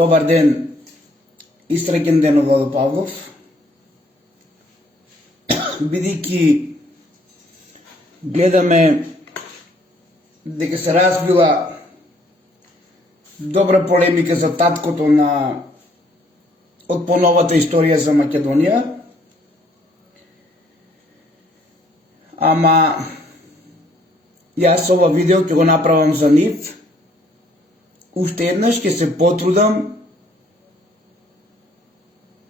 Добар ден и среќен ден од Владо Павлов. Бидејќи гледаме дека се развила добра полемика за таткото од поновата историја за Македонија, ама јас ова видео ќе го направам за нив. Уште еднаш ќе се потрудам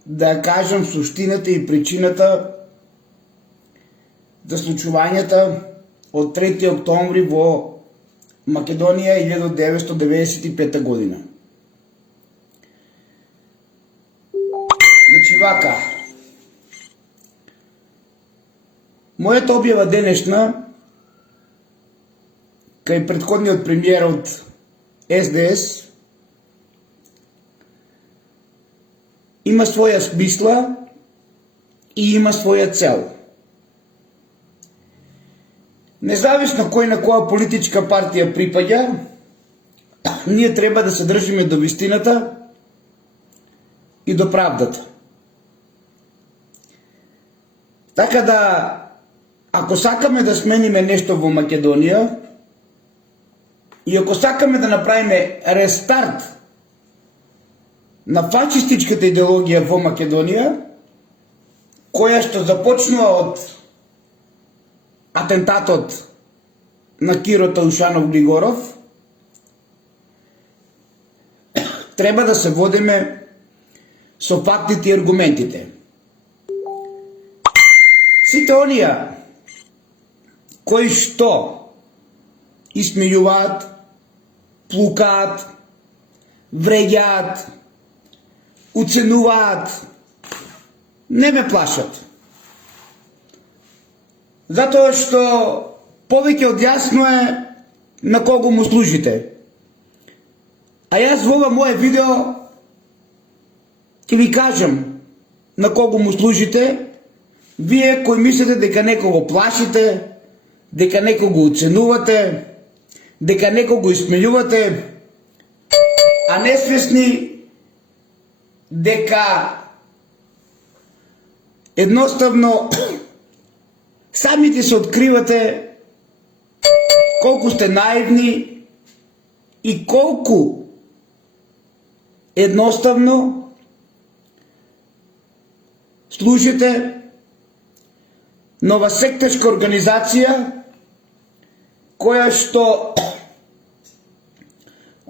да кажам суштината и причината за случувањата од 3 октомври во Македонија 1995 година. Значи вака, мојата објава денешна кај претходниот премиер од СДС има своја смисла и има своја цел. Независно кој на која политичка партија припаѓа, ние треба да се држиме до вистината и до правдата. Така да, ако сакаме да смениме нешто во Македонија, и ако сакаме да направиме рестарт на фашистичката идеологија во Македонија, која што започнува од атентатот на Киро Таушанов Глигоров, треба да се водиме со фактите и аргументите. Сите оние кои што исмејуваат, плукаат, вреѓаат, уценуваат, не ме плашат. Затоа што повеќе од јасно е на кого му служите. А јас во ова моје видео ќе ви кажам на кого му служите, вие кои мислите дека некого плашите, дека некого уценувате, дека некого исмејувате, а несвесни дека едноставно самите се откривате колку сте наивни и колку едноставно служите нова сектешка организација која што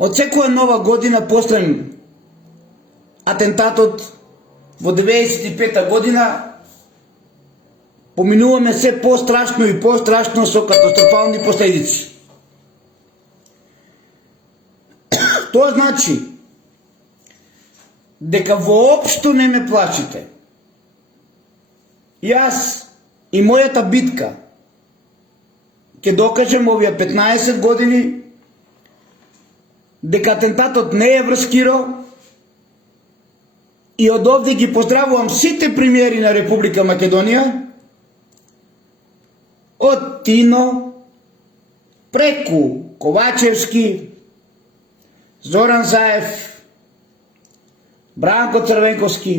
од секоја нова година после атентатот во 95-та година поминуваме се пострашно и пострашно со катастрофални последици. Тоа значи дека воопшто не ме плашите. Јас и мојата битка ќе докажем овие 15 години дека атентатот не е врз Киро и од овде ги поздравувам сите премиери на Република Македонија, од Тино, преку Ковачевски, Зоран Заев, Бранко Црвенковски,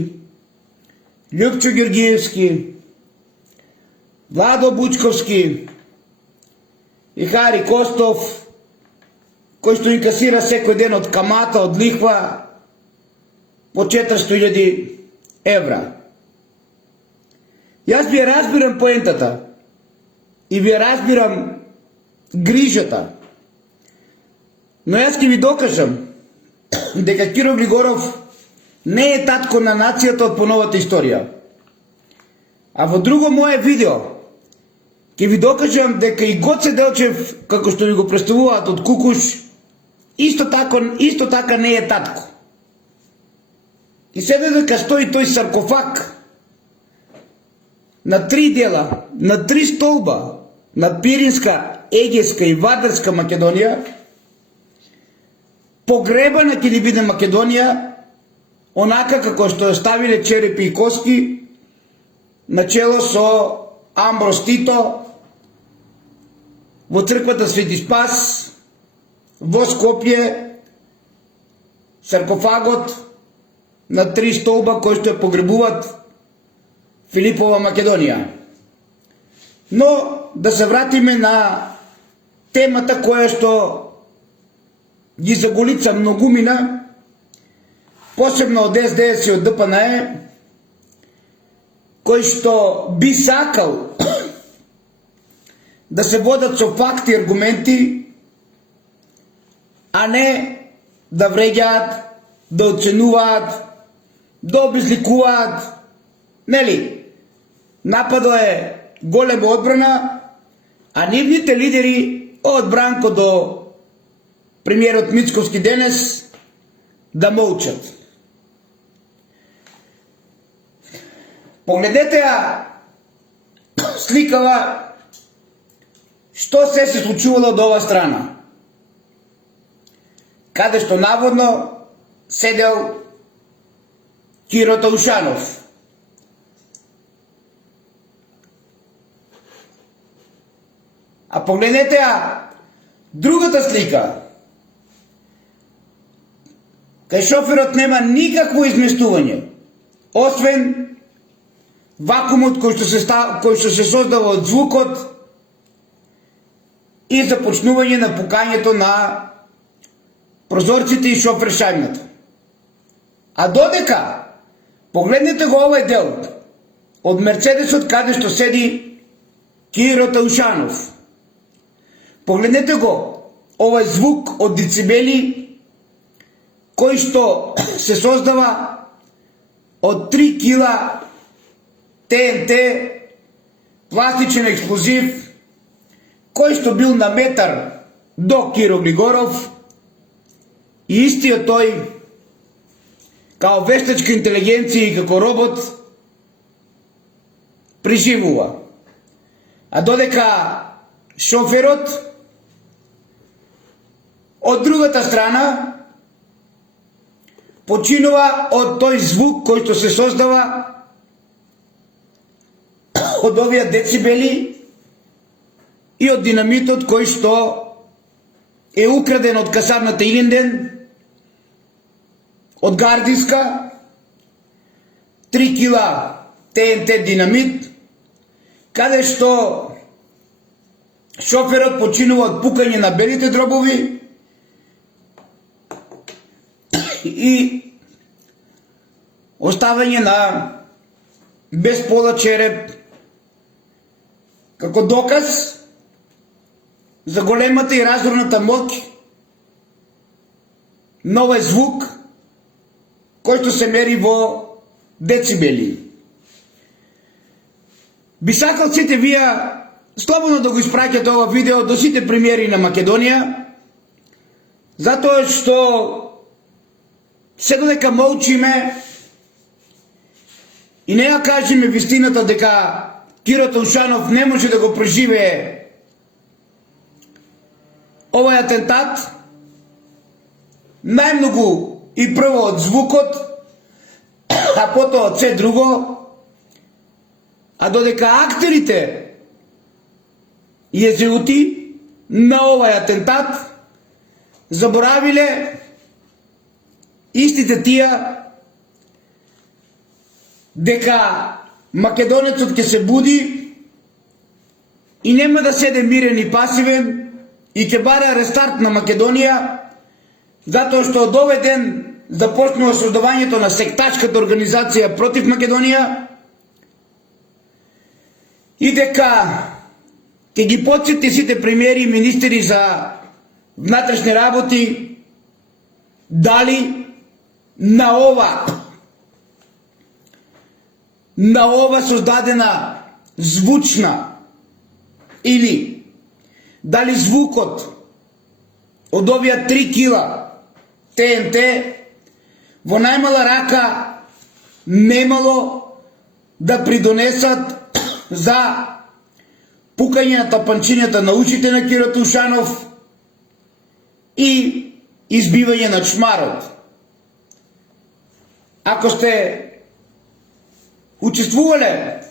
Љупчо Георгиевски, Владо Бучковски и Хари Костов, кој што инкасира секој ден од камата, од лихва, по 400.000 евра. Јас ви ја разбирам поентата и ви ја разбирам грижата, но јас ќе ви докажам дека Киро Глигоров не е татко на нацијата од поновата историја. А во друго мое видео ќе ви докажам дека и Гоце Делчев, како што ви го представуваат од Кукуш, исто така не е татко. И седе дека стои тој саркофаг на 3 дела, на 3 столба, на Пиринска, Егејска и Вардарска Македонија, погребана ќе ни биде Македонија, онака како што ја ставиле черепи и коски, начело со Амброс Тито, во црквата Свети Спас, во Скопје, саркофагот на 3 столба кои што ја погребуваат Филипова Македонија. Но да се вратиме на темата која што ги заголица многумина, посебно од СДС и од ДПНЕ, кој што би сакал да се водат со факти и аргументи, а не да вреѓаат, да оценуваат, да обезликуваат. Нели? Нападот е голема одбрана, а нивните лидери од Бранко до премиерот Мицковски денес да молчат. Погледнете ја сликава што се случувало од ова страна, каде што наводно седел Киро Таушанов. А погледнете ја другата слика, кај шоферот нема никакво изместување, освен вакуумот кој што се создава од звукот и започнување на пукањето на прозорците и шофер шајбната. А додека погледнете го овој дел од Мерцедесот каде што седи Киро Таушанов. Погледнете го овој звук од децибели кој што се создава од 3 кила ТНТ, пластичен експлозив, кој што бил на метар до Киро Глигоров, и истиот тој, као вештачка интелигенција и како робот, преживува. А додека шоферот од другата страна починува од тој звук кој што се создава од овие децибели и од динамитот кој што е украден од касарната Илинден, од Гардиска, 3 кила ТНТ динамит, каде што шоферот починува од пукање на белите дробови и оставање на без пола череп, како доказ за големата и разорната моќ на овој звук кој што се мери во децибели. Би сакал сите вие слободно да го испраќате ова видео до сите премиери на Македонија, затоа што се додека молчиме и не ја кажеме вистината дека Киро Таушанов не може да го преживее овој атентат, најмногу и прво од звукот, а потоа од се друго, а додека актерите језеути на овој атентат заборавиле истите тие дека македонецот ќе се буди и нема да седе мирен и пасивен и ќе бара рестарт на Македонија, затоа што од овој ден започнува создавањето на сектачката организација против Македонија и дека ќе ги потсети сите премиери и министри за внатрешни работи дали на ова создадена звучна или дали звукот од овие 3 кила ТНТ во најмала рака немало да придонесат за пукање на тапанчињата на ушите на Киро Таушанов и избивање на чмарот. Ако сте учествувале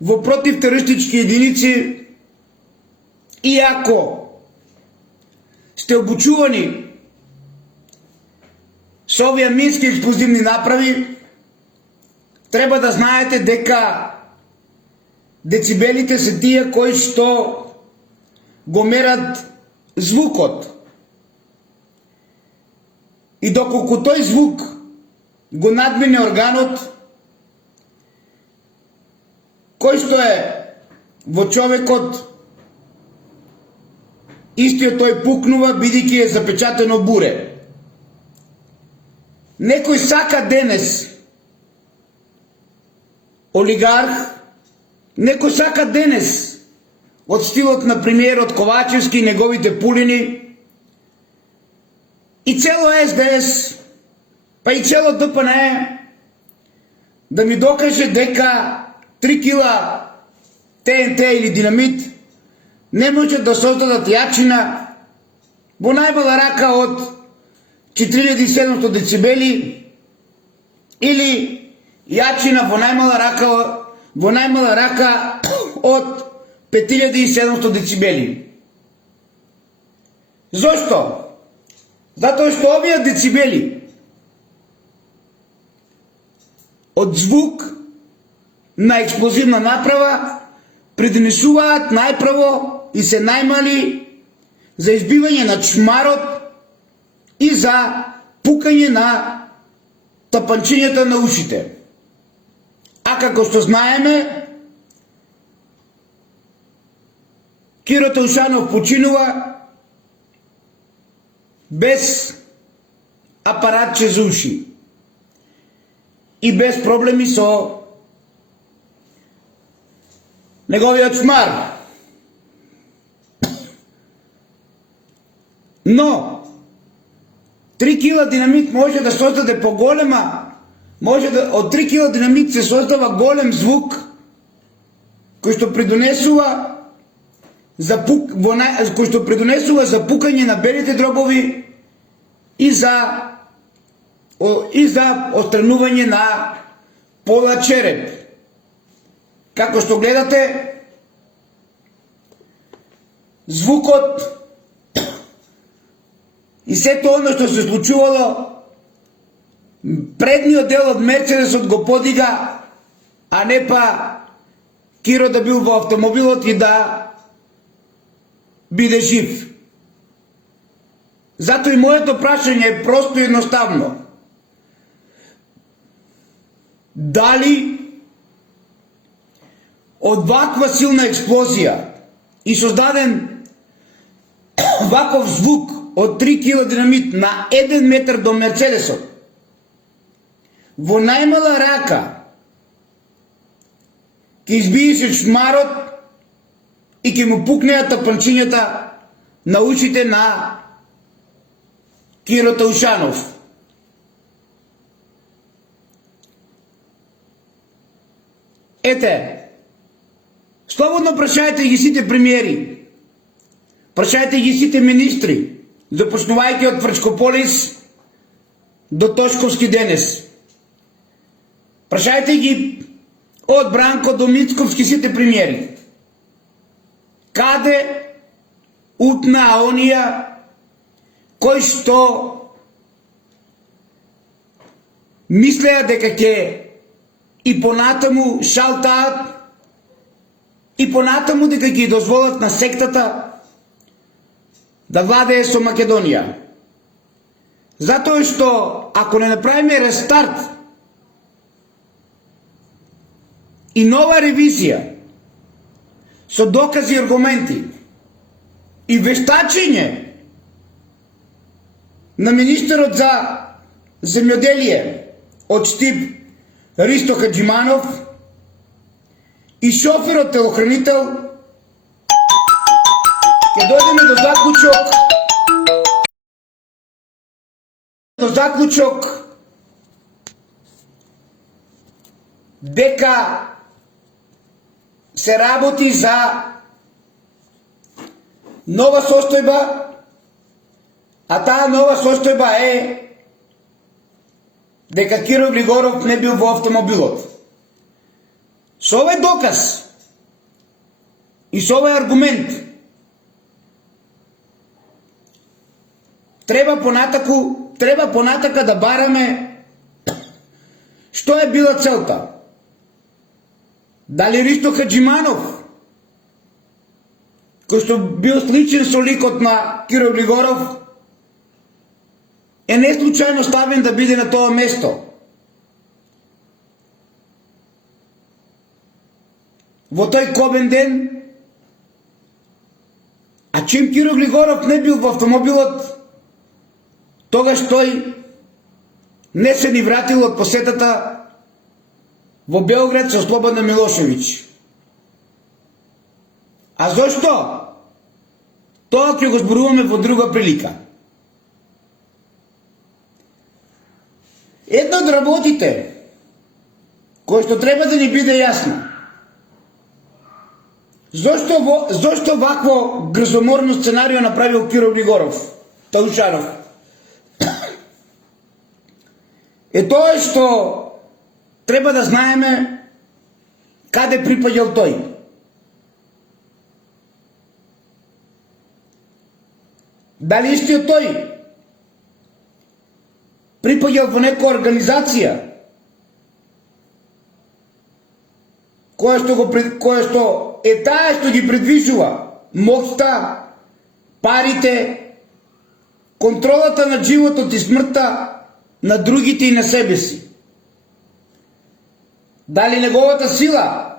во противтерористички единици и ако сте обучувани со овие мински експлозивни направи, треба да знаете дека децибелите се тие кои што го мерат звукот. И доколку тој звук го надмине органот кој што е во човекот, истиот тој пукнува бидејќи е запечатено буре. Некој сака денес олигарх, некој сака денес од стилот на премиерот Ковачевски и неговите пулини и цело СДС, па и цело ДПНЕ да ми докаже дека 3 кила ТНТ или динамит не може да создадат јачина во најмала рака од 4700 децибели или јачина во најмала рака од 5700 децибели. Зошто? Затоа што овие децибели од звук на експлозивна направа придонесуваат најпрво и се најмали за избивање на чмарот и за пукање на тапанчињата на ушите. А како што знаеме, Киро Таушанов починува без апаратче за уши и без проблеми со неговиот чмар. Но 3 кила динамит може да создаде поголема, од 3 кила динамит се создава голем звук кој што придонесува за пукање на белите дробови и за отстранување на пола череп. Како што гледате, звукот и сето оно што се случувало, предниот дел од Мерцедесот го подига, а не па Киро да бил во автомобилот и да биде жив. Затоа и моето прашање е просто и едноставно. Дали од ваква силна експлозија и создаден ваков звук од 3 кила динамит на 1 метар до Мерцедесот, во најмала рака ќе избиеше чмарот и ќе му пукнеа тапанчињата на ушите на Киро Таушанов. Ете, слободно прашајте ги сите премиери, прашајте ги сите министри, започнувајќи од Врчкополис до Тошковски денес. Прашајте ги од Бранко до Мицковски сите премиери. Каде утна онија кои што мислеа дека ќе и понатаму шалтаат и понатаму дека ќе дозволат на сектата да владее со Македонија. Затоа што ако не направиме рестарт и нова ревизија со докази и аргументи и вештачење на министерот за земјоделие од ШТИП Ристо Хаджиманов и шоферот телохранител, ќе дојдеме до заклучок дека се работи за нова состојба, а таа нова состојба е дека Киро Григоров не бил во автомобилот. Со овој доказ и со овој аргумент треба треба понатака да бараме што е била целта. Дали Ристо Хаджиманов, кој што бил сличен со ликот на Киро Глигоров, е не случајно ставен да биде на тоа место. Во тој кобен ден, а чим Киро Глигоров не бил во автомобилот, тогаш тој не се ни вратил од посетата во Белград со Слободан Милошевиќ. А зошто? Тоа ќе го зборуваме во друга прилика. Една од работите кој што треба да ни биде јасно, зошто вакво грзоморно сценарио направил Киро Глигоров, Таушанов, е тоа што треба да знаеме каде припаѓал тој. Дали истиот тој припаѓал во некоја организација која што е таа што ги предвижува моќта, парите, контролата над животот и смртта на другите и на себе си. Дали неговата сила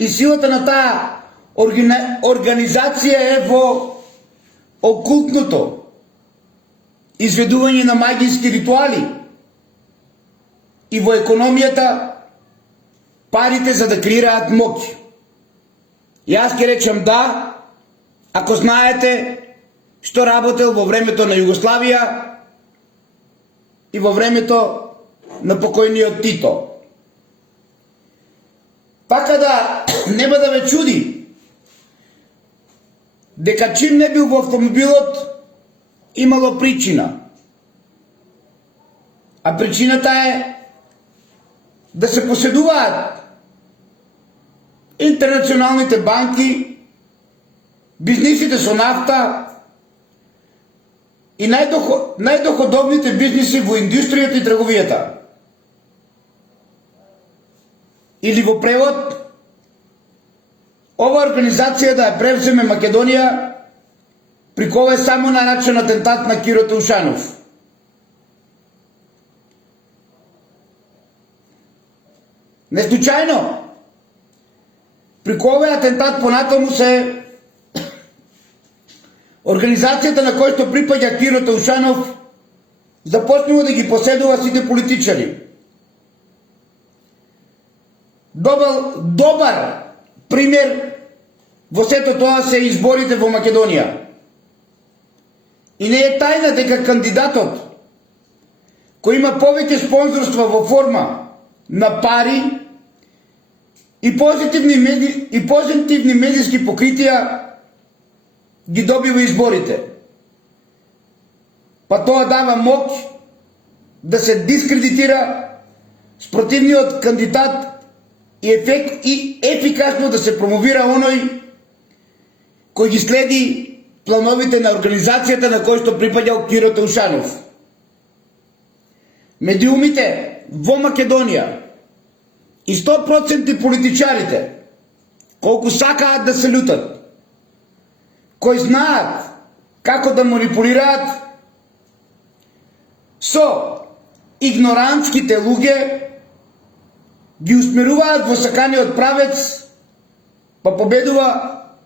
и силата на таа организација е во окултното изведување на магиски ритуали и во економијата парите за да креираат моќ. Јас ќе речам да, ако знаете што работел во времето на Југославија и во времето на покојниот Тито. Така да нема да ве чуди дека чим не бил во автомобилот имало причина. А причината е да се поседуваат интернационалните банки, бизнисите со нафта и најдоходовните бизниси во индустријата и трговијата. Или во превод, ова организација да ја превземе Македонија, при која е само нарачен атентат на Киро Таушанов. Неслучајно, при кој атентат понатаму се организацијата на која што припаѓа Киро Таушанов започнува да ги поседува сите политичари. Добар пример во сето тоа се изборите во Македонија. И не е тајна дека кандидатот кој има повеќе спонзорства во форма на пари и позитивни медиски покритија ги добива изборите. Па тоа дава моќ да се дискредитира спротивниот кандидат и ефикасно да се промовира оној кој ги следи плановите на организацијата на кој што припаѓал Киро Таушанов. Медиумите во Македонија и 100% политичарите, колку сакаат да се лутат, кои знаат како да манипулираат со игнорантските луѓе, ги усмеруваат во саканиот правец, па победува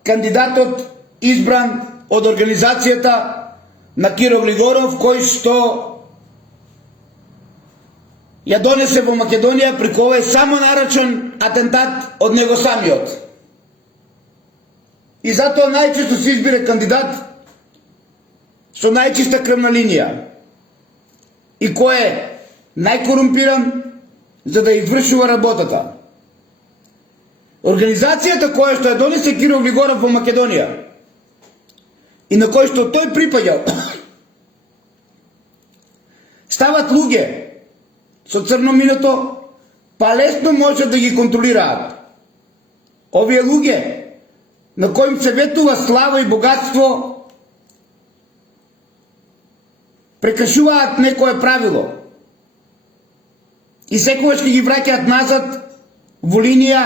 кандидатот избран од организацијата на Киро Глигоров, кој што ја донесе во Македонија, при кој е само нарачен атентат од него самиот. И затоа најчесто се избира кандидат со најчиста крвна линија и кој е најкорумпиран за да извршува работата. Организацијата која што ја донесе Киро Глигоров во Македонија и на кој што тој припаѓал стават луѓе со црно миното, па лесно може да ги контролираат. Овие луѓе на коим се ветува слава и богатство прекашуваат некое правило и секогаш ќе ги враќаат назад во линија,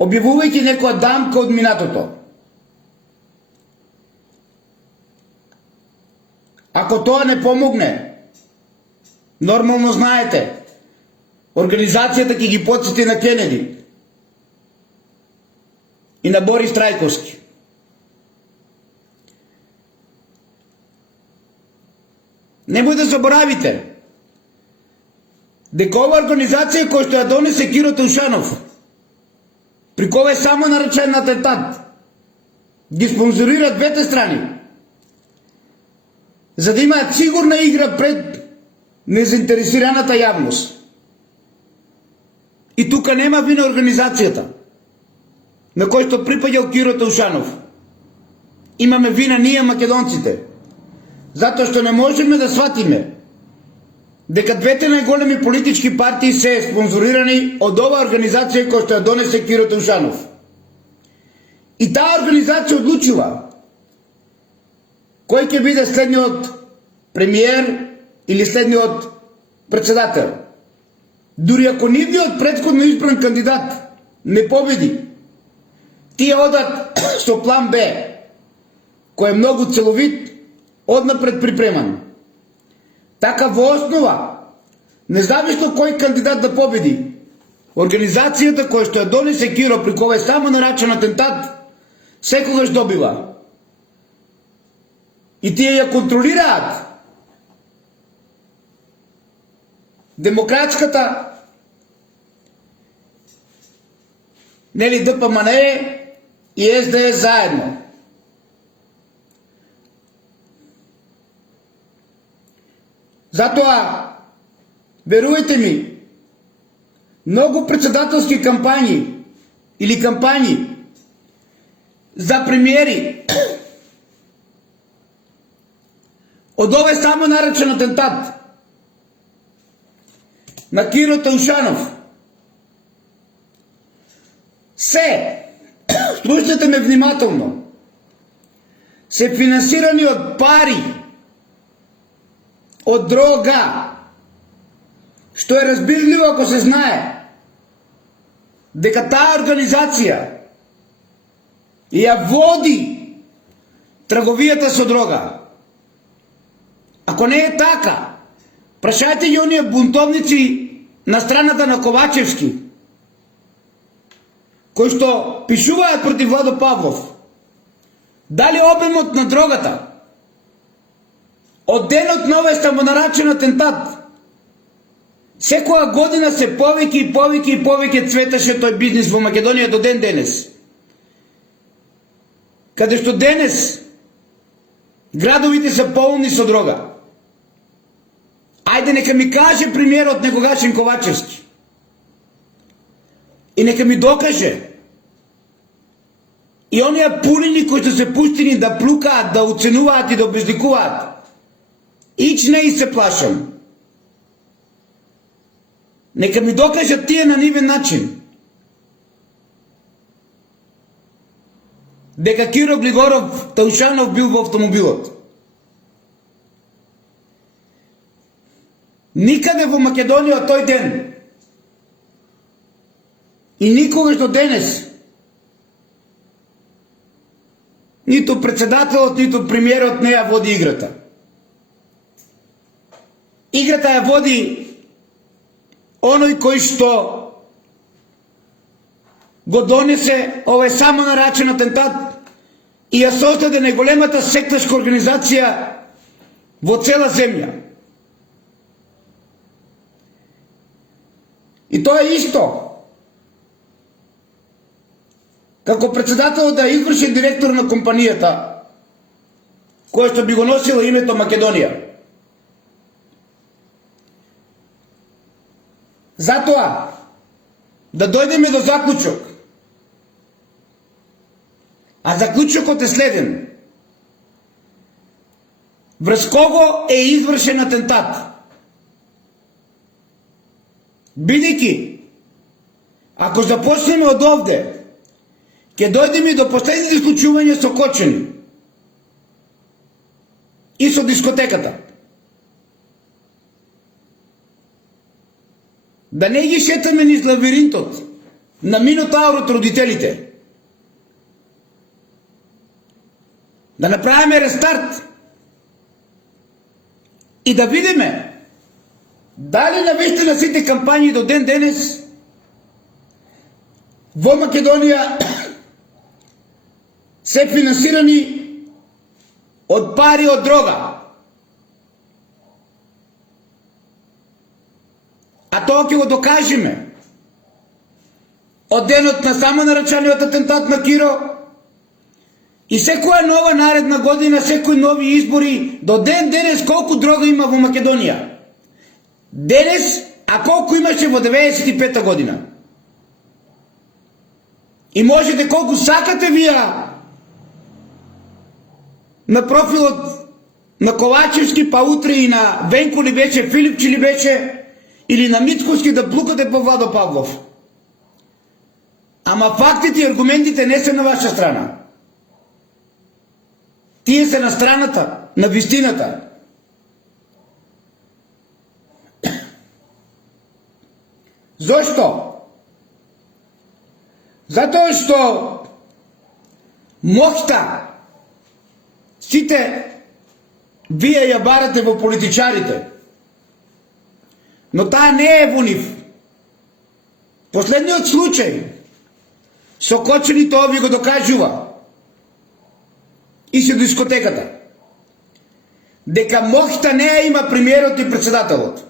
објавувајќи некоја дамка од минатото. Ако тоа не помогне, нормално знаете, организацијата ќе ги потсети на Кенеди и на Борис Трајковски. Немој да заборавите дека ова организација која што ја донесе Киро Таушанов, при која е само наречен атентат, ги спонзорира двете страни, за да имаат сигурна игра пред незаинтересираната јавност. И тука нема вина организацијата на кој што припаѓал Киро Таушанов. Имаме вина ние македонците, затоа што не можеме да сватиме дека двете најголеми политички партии се спонзорирани од оваа организација која што ја донесе Киро Таушанов. И таа организација одлучила кој ќе биде следниот премиер или следниот председател. Дури ако нивниот претходно избран кандидат не победи, тие одат со план Б, кој е многу целовит, однапред припреман. Така во основа, независно кој кандидат да победи, организацијата која што ја донесе Киро, при која е само наречен атентат, секогаш добива. И тие ја контролираат демократската, нели, ДПМН и СДС заедно. Затоа, веруете ми, многу председателски кампањи или кампањи за премиери од овој само наречен атентат на Киро Таушанов се, слушайте ме внимателно, се финансирани од пари, од дрога, што е разбирливо ако се знае дека таа организација ја води трговијата со дрога. Ако не е така, прашајте ги оние бунтовници на страната на Ковачевски, кои што пишуваат против Владо Павлов, дали обемот на дрогата од денот на овој самонаречен атентат секоја година се повеќе и повеќе и повеќе цветаше тој бизнис во Македонија до ден денес. Каде што денес градовите се полни со дрога. Ајде нека ми каже премиерот некогашен Ковачевски. И нека ми докаже. И оние пунини кои што се пуштени да плукаат, да оценуваат и да обезликуваат. Ич не и се плашам. Нека ми докажат тие на нивен начин дека Киро Глигоров Таушанов бил во автомобилот. Никаде во Македонија тој ден и никогаш до денес ниту председателот, ниту премиерот не ја води играта. Играта ја води оној кој што го донесе овој само наречен атентат и ја создаде најголемата секташка организација во цела земја. И тоа е исто како председателот да е извршен директор на компанијата која што би го носила името Македонија. Затоа, да дојдеме до заклучок. А заклучокот е следен. Врз кого е извршен атентат? Бидејќи, ако започнеме од овде, ќе дојдеме до последните случувања со Кочани и со дискотеката. да не ги шетаме низ лабиринтот на Минотаурот родителите. Да направиме рестарт и да видиме дали навистина сите кампањи до ден денес во Македонија се финансирани од пари од дрога. А тоа ќе го докажеме од денот на самонаречениот атентат на Киро и секоја нова наредна година, секои нови избори, до ден денес колку дрога има во Македонија. Денес, а колку имаше во 95-та година. И можете колку сакате вие на профилот на Ковачевски, па утре и на Венко ли беше, Филипчи ли беше, или на Мицкоски да плукате по Владо Павлов. Ама фактите и аргументите не се на ваша страна. Тие се на страната, на вистината. Зошто? Затоа што моќта сите вие ја барате во политичарите, но таа не е во нив. Последниот случај со Кочани тоа ви го докажува и со дискотеката, дека моќта не ја има премиерот и председателот.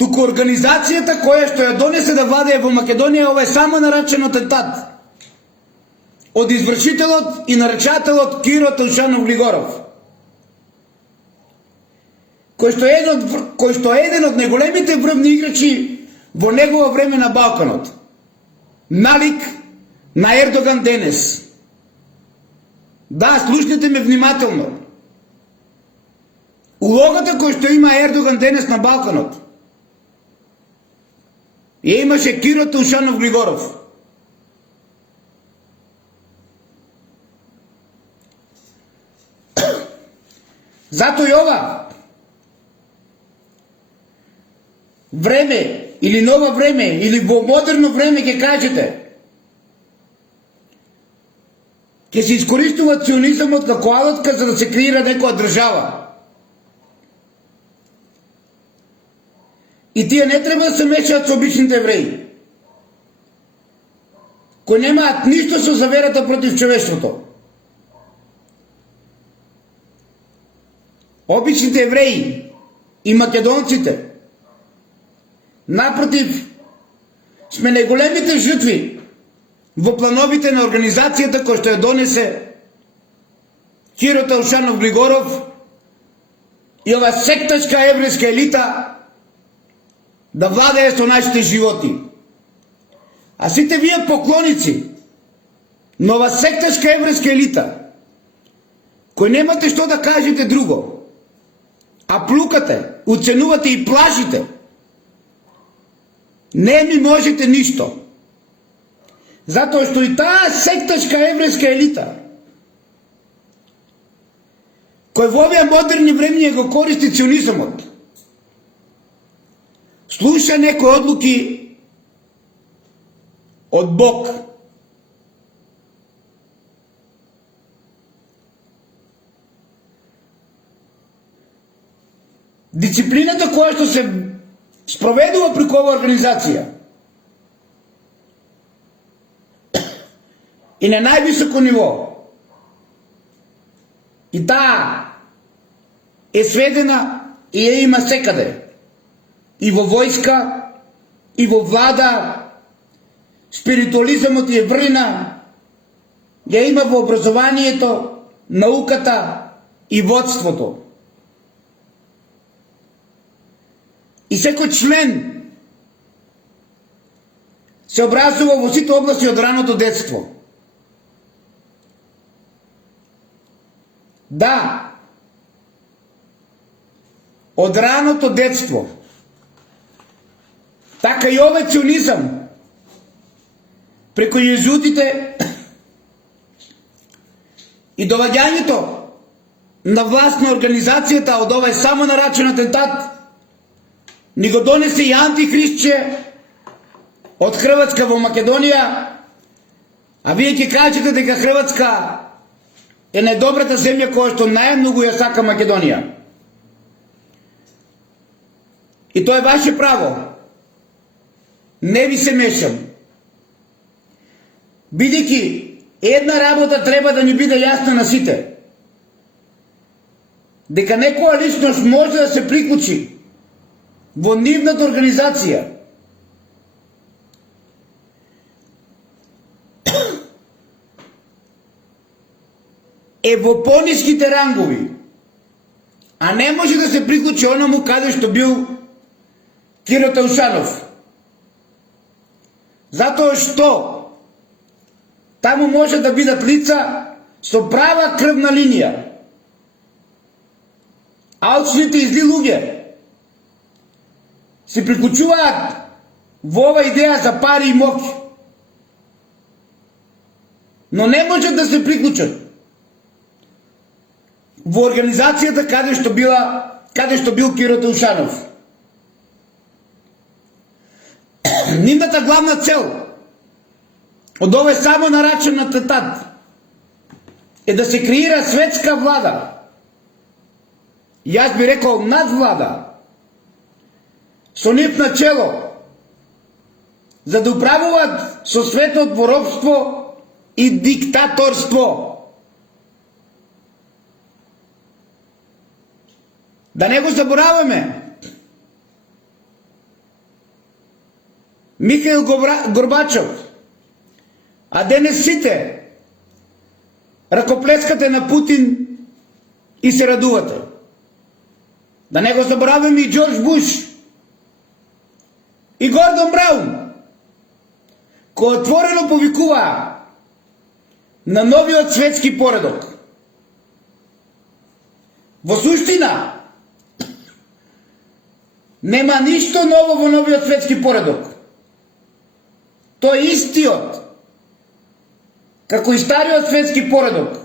Туку организацијата која што ја донесе да владее во Македонија ова е само наречен атентат од извршителот и наречателот Киро Таушанов Глигоров, кој што е еден од најголемите врвни играчи во негово време на Балканот, налик на Ердоган денес. Да, слушнете ме внимателно. Улогата која што има Ердоган денес на Балканот ја имаше Киро Таушанов Глигоров. Зато и ова време или ново време или во модерно време ќе кажете ќе се искористува ционизмот како алатка за да се креира некоја држава. И тие не треба да се мешаат со обичните евреи, кои немаат ништо со заверата против човештвото. Обичните евреи и македонците, напротив, сме најголемите жртви во плановите на организацијата која што ја донесе Киро Таушанов Глигоров и ова сектачка еврејска елита да владее со нашите животи. А сите вие поклоници на ова сектачка еврејска елита, кои немате што да кажете друго, а плукате, уценувате и плашите, не ми можете ништо. Затоа што и таа сектачка еврејска елита, кој во овие модерни времиња го користи ционизмот, слуша некои одлуки од Бог. Дисциплината која што се спроведува преку оваа организација и на највисоко ниво, и таа е сведена и ја има секаде, и во војска, и во влада. Спиритуализмот е врина, ја има во образованието, науката и водството. И секој член се образува во сите области од раното детство. Да, од раното детство. Така и овој ционизам преку језуитите и доваѓањето на власт на организацијата од овај само наречен атентат ни го донесе и антихристче од Хрватска во Македонија, а вие ќе кажете дека Хрватска е најдобрата земја која што најмногу ја сака Македонија. И тоа е ваше право. Не ви се мешам. Бидејќи една работа треба да ни биде јасна на сите. Дека некоја личност може да се приклучи во нивната организација е во пониските рангови, а не може да се приклучи оному каде што бил Киро Таушанов. Затоа што таму може да бидат лица со права крвна линија, алчните и зли луѓе се приклучуваат во ова идеја за пари и моќ, но не можат да се приклучат во организацијата каде што бил Киро Таушанов. Нивната главна цел од овој само нарачен атентат е да се креира светска влада. Јас би рекол надвлада со нив на чело, за да управуваат со светот во робство и диктаторство. Да не го забораваме, Михаил Горбачов, а денес сите ракоплескате на Путин и се радувате. Да не го забораваме и Джордж Буш и Гордон Браун, кои отворено повикуваа на новиот светски поредок. Во суштина, нема ништо ново во новиот светски поредок. Тој е истиот, како и стариот светски поредок,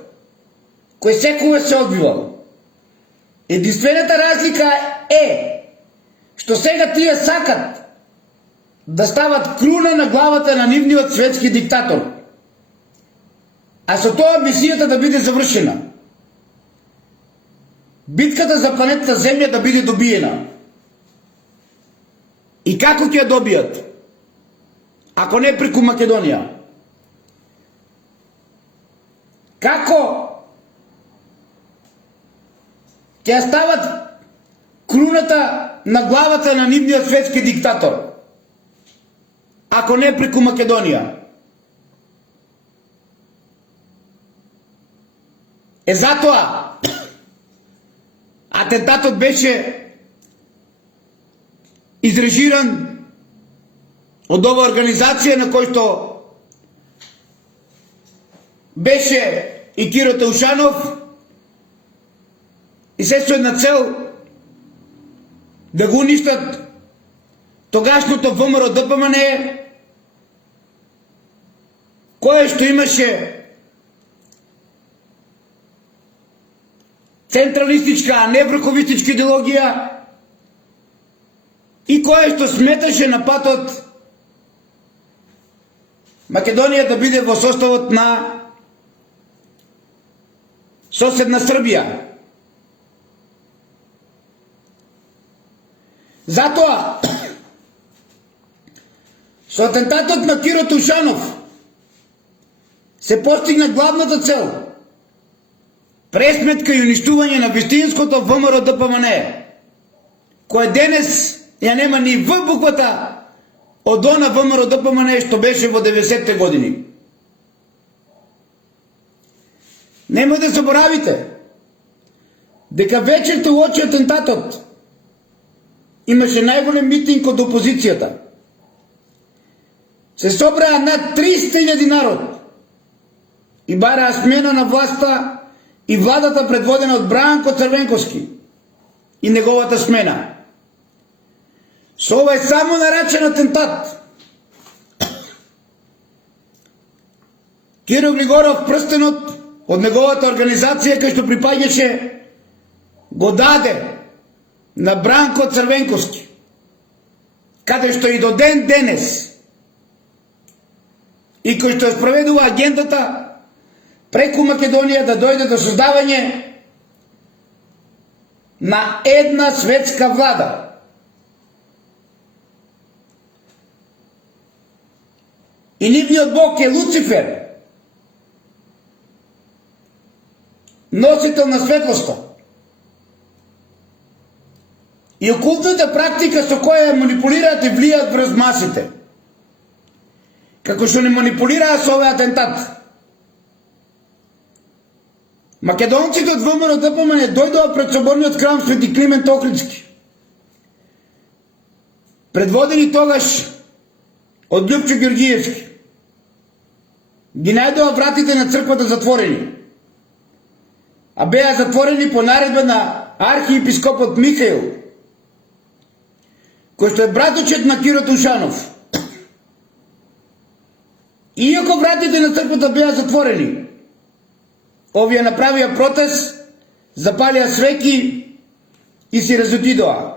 кој секогаш се одвивал. Единствената разлика е што сега тие сакат да стават круна на главата на нивниот светски диктатор, а со тоа мисијата да биде завршена. Битката за планетата Земја да биде добиена. И како ќе ја добијат? Ако не преку Македонија. Како ќе ја стават круната на главата на нивниот светски диктатор? Ако не преку Македонија. Затоа атентатот беше изрежиран од ова организација на кој што беше и Киро Таушанов, и се со една цел да го уништат тогашното ВМРО ДПМН, кое што имаше централистичка, а не врховистичка идеологија, и кое што сметаше на патот Македонија да биде во составот на соседна Србија. Затоа, со атентатот на Киро Таушанов се постигна главната цел – пресметка и уништување на вистинското ВМРО ДПМН, кој денес ја нема ни в буквата од она ВМРО ДПМН што беше во 90-те години. Немој да заборавите дека вечерта уочи атентатот имаше најголем митинг од опозицијата. Се собраа над 300.000 народ и бараа смена на власта и владата предводена од Бранко Црвенковски и неговата смена. Со овој само нарачен атентат Киро Глигоров прстенот од неговата организација кај што припаѓаше го даде на Бранко Црвенковски каде што и до ден денес и кој што спроведува агендата преку Македонија да дојде до создавање на една светска влада. И нивниот бог е Луцифер, носител на светлоста. И окултната практика со која манипулираат и влијаат врз масите, како што не манипулираа со овој атентат. Македонците од ВМРО ДПМН дојдоа пред соборниот храм Свети Климент Охридски, предводени тогаш од Љупчо Ѓорѓиевски. Ги најдоа вратите на црквата затворени, а беа затворени по наредба на архиепископот Михаил, кој што е браточет на Киро Тушанов. Иако вратите на црквата беа затворени, овие направија протест, запалија свеќи и си разотидоа.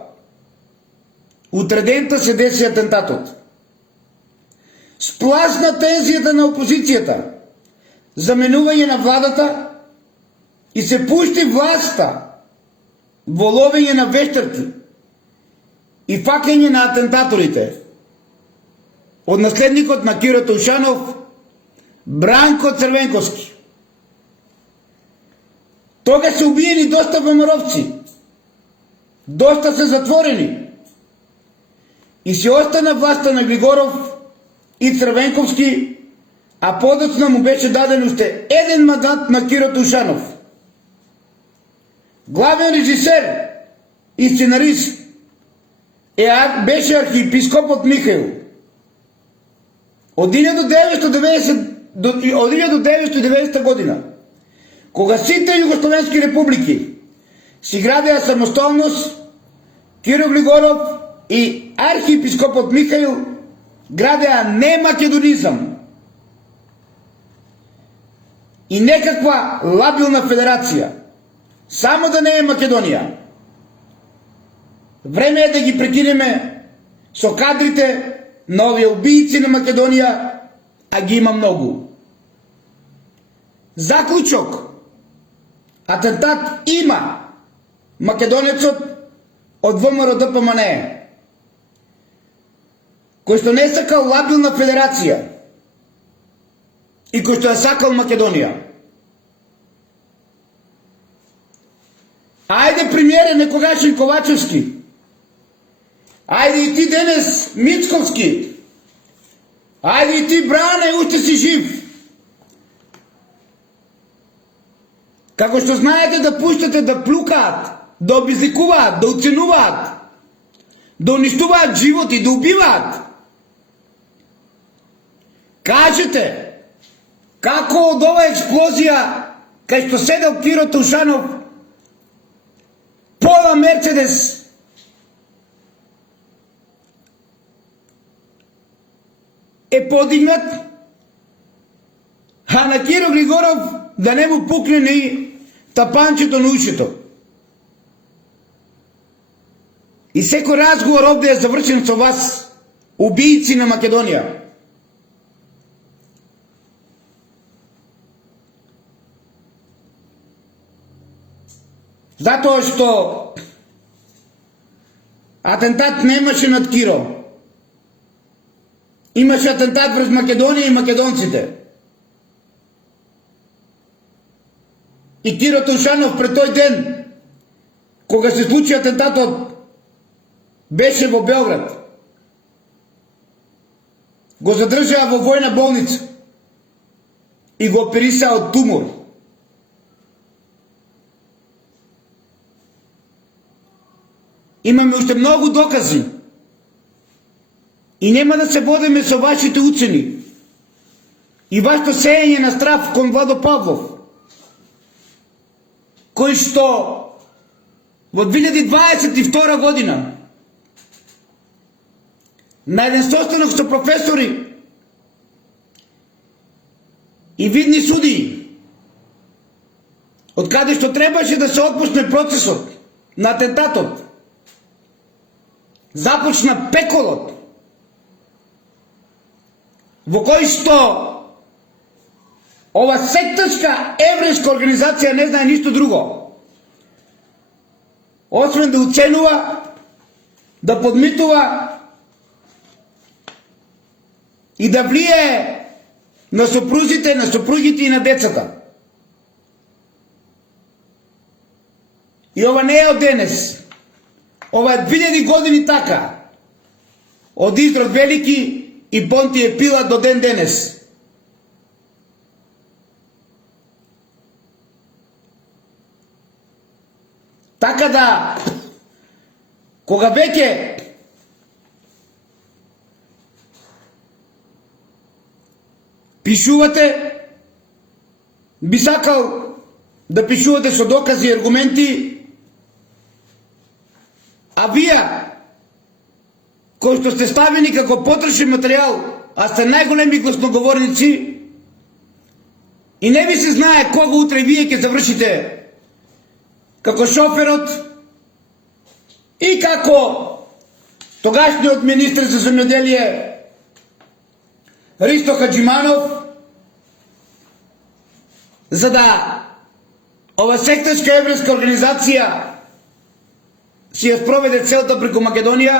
Утредента се деси атентатот. Спласна тензијата на опозицијата, заменување на владата и се пушти власта во ловење на вештарки и факење на атентаторите од наследникот на Киро Тушанов, Бранко Црвенковски. Тога се убиени доста ВМРО-вци, доста се затворени и се остана власта на Григоров и Црвенковски, а подоцна му беше даден уште еден мандат на Киро Тушанов. Главен режисер и сценарист беше архиепископот Михаил. Од 1990 година, кога сите југословенски републики си градеа самостолност, Киро Григоров и архиепископот Михаил градеа не македонизам и некаква лабилна федерација, само да не е Македонија. Време е да ги прекинеме со кадрите на овие убијци на Македонија, а ги има многу. Заклучок: атентат има македонецот од ВМРО ДПМН, кој што не сакал лабилна федерација и кој што ја сакал Македонија. Ајде, премиере некогашен Ковачевски, ајде и ти денес Мицковски, ајде и ти Бране, уште си жив. Како што знаете да пуштате да плукаат, да обезликуваат, да уценуваат, да уништуваат животи, да убиваат. Кажете, како од ова експлозија, кај што седел Киро Тушанов, пола Мерцедес е подигнат, а на Киро Григоров да не му пукне ни тапанчето на ушето. И секој разговор овде е завршен со вас, убијци на Македонија. Затоа што атентат немаше над Киро. Имаше атентат врз Македонија и македонците. И Киро Тушанов пред тој ден, кога се случи атентатот, беше во Белград. Го задржаа во војна болница и го оперисаа од тумор. Имаме уште многу докази и нема да се водиме со вашите уцени и вашето сеење на страв кон Владо Павлов, кој што во 2022 година на еден состанок со професори и видни судии, од каде што требаше да се отпушне процесот на атентатот, започна пеколот во кој што ова сектачка еврејска организација не знае ништо друго, освен да уценува, да подмитува и да влие на сопрузите, на сопругите и на децата. И ова не е од денес. Ова е 2000 години така. Од Изрод Велики и Понтије Пилат до ден денес. Така да, кога веќе пишувате, би сакал да пишувате со докази и аргументи, а вие, кои што сте ставени како потрошен материјал, а сте најголеми гласноговорници, и не ви се знае кога утре вие ќе завршите како шоферот и како тогашниот министр за земјоделие Ристо Хаджиманов, за да ова сектачка еврејска организација си ја спроведе целта преку Македонија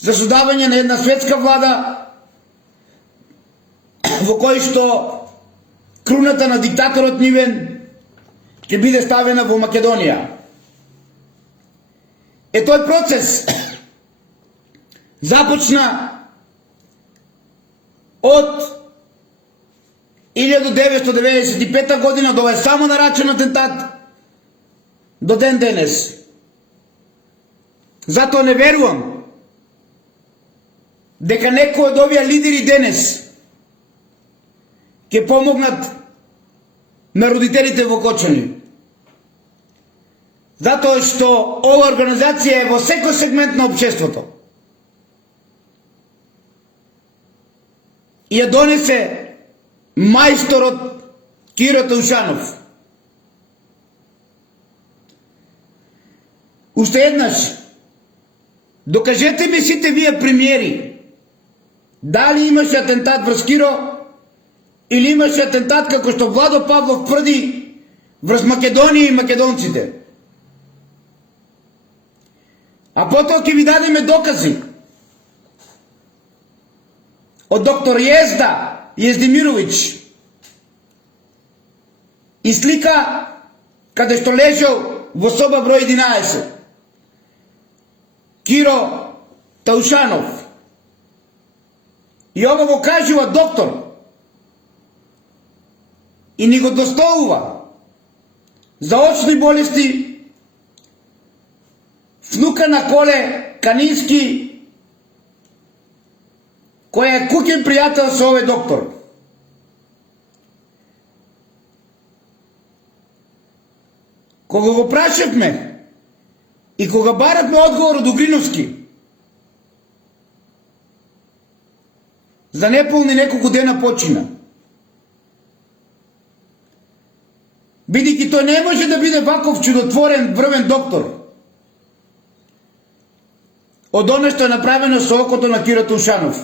за создавање на една светска влада во кој што круната на диктаторот нивен ќе биде ставена во Македонија. Тој процес започна од 1995 година, до е само нарачен атентат до ден денес. Затоа не верувам дека некои од овие лидери денес ќе помогнат на родителите во Кочани. Затоа што ова организација е во секој сегмент на општеството. И ја донесе мајсторот Киро Таушанов. Уште еднаш, докажете ми сите вие премиери, дали имаше атентат врз Киро, или имаше атентат како што Владо Павлов тврди врз Македонија и македонците. А потоа ќе ви дадеме докази од доктор Језда Јездимировиќ и слика каде што лежал во соба број 11 Киро Таушанов. И ова го кажува доктор и ни го достоува за очни болести внука на Коле Канински, кој е куќен пријател со овој доктор. Кога го прашавме и кога баравме одговор од Угриновски, за неполни неколку дена почина, бидејќи тој не може да биде ваков чудотворен врвен доктор од оно што е направено со окото на Киро Таушанов.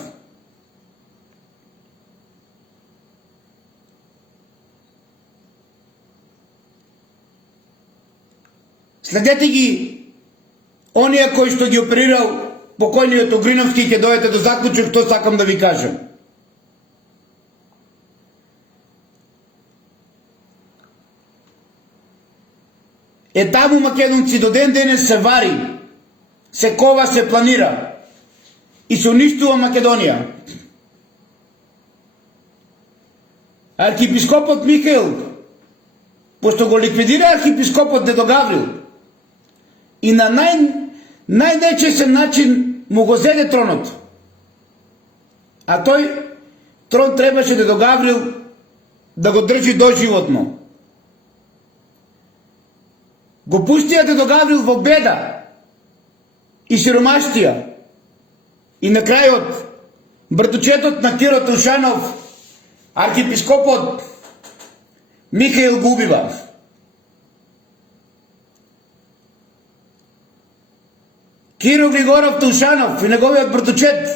Следете ги оние кои што ги оперирал покојниот Угриновски, ќе дојдете до заклучок што сакам да ви кажам. Таму македонци до ден денес се вари, се кова, се планира и се уништува Македонија. Архиепископот Михаил, пошто го ликвидира архиепископот Дедо Гаврил и на најнечесен начин му го зеде тронот. А тој трон требаше Дедо Гаврил да го држи доживотно. Го пуштија Дедо Гаврил во беда и сиромаштија. И на крајот, братучетот на Киро Таушанов, архиепископот Михаил го убива. Киро Григоров Таушанов и неговиот братучет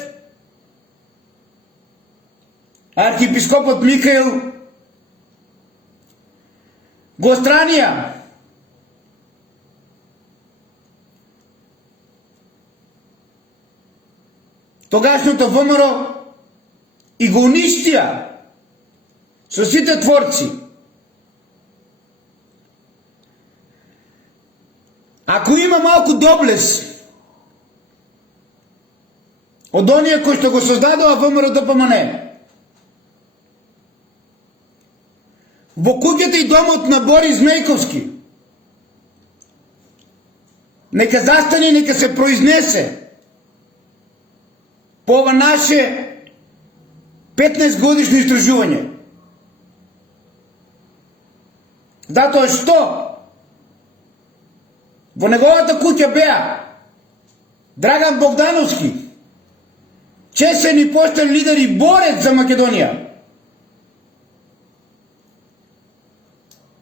архиепископот Михаил го странија тогашното ВМРО и го уништија со сите творци. Ако има малку доблес од оние кои што го создадува ВМРО ДПМН, во куќата и домот на Борис Мејковски, нека застане, нека се произнесе по ова наше 15 годишно истражување. Затоа што во неговата куќа беа Драган Богдановски, чесен и поштен лидер и борец за Македонија,